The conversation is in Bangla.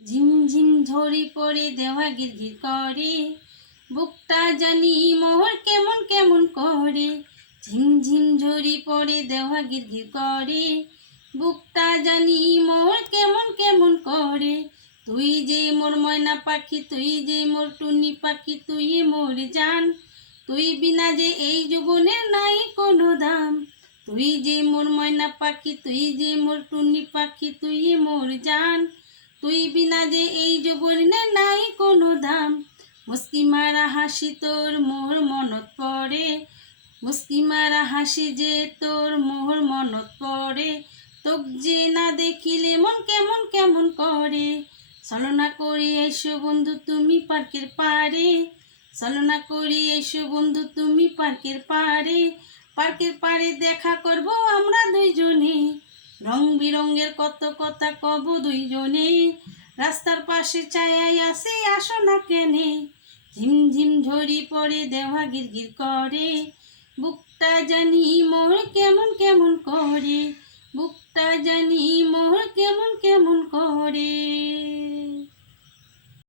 ঝিমঝিম ঝরি পড়ে দেওয়া গিরগির করে, বুকটা জানি মোর কেমন কেমন করে। ঝিমঝিম ঝরি পড়ে দেওয়া গিরগির করে, বুকটা জানি মোর কেমন কেমন করে। তুই যে মোর ময়না পাখি, তুই যে মোর টুনি পাখি, তুই মোর জান। তুই বিনা যে এই জীবনের নাই কোনো দাম। তুই যে মোর ময়না পাখি, তুই যে মোর টুনি পাখি, তুই মোর জান। তুই বিনা যে এই জীবনে নাই কোনো দাম। মুস্কি মারা হাসি তোর মোর মনত পড়ে, মুস্কি মারা হাসি যে তোর মোর মনত পড়ে। তোক যে না দেখিলে মন কেমন কেমন করে। ছলনা করি এসো বন্ধু তুমি পার্কের পাড়ে, ছলনা করি এসো বন্ধু তুমি পার্কের পাড়ে। পার্কের পাড়ে দেখা করব আমরা দুইজনে, রং বিরঙের কত কথা কব দুইজনে। রাস্তার পাশে ছায়ায় আসে আসো না কেনে, ঝিমঝিম ঝরি পড়ে দেওয়া গিরগির করে, বুকটা জানি মোর কেমন কেমন করে, বুকটা জানি মোর কেমন কেমন করে।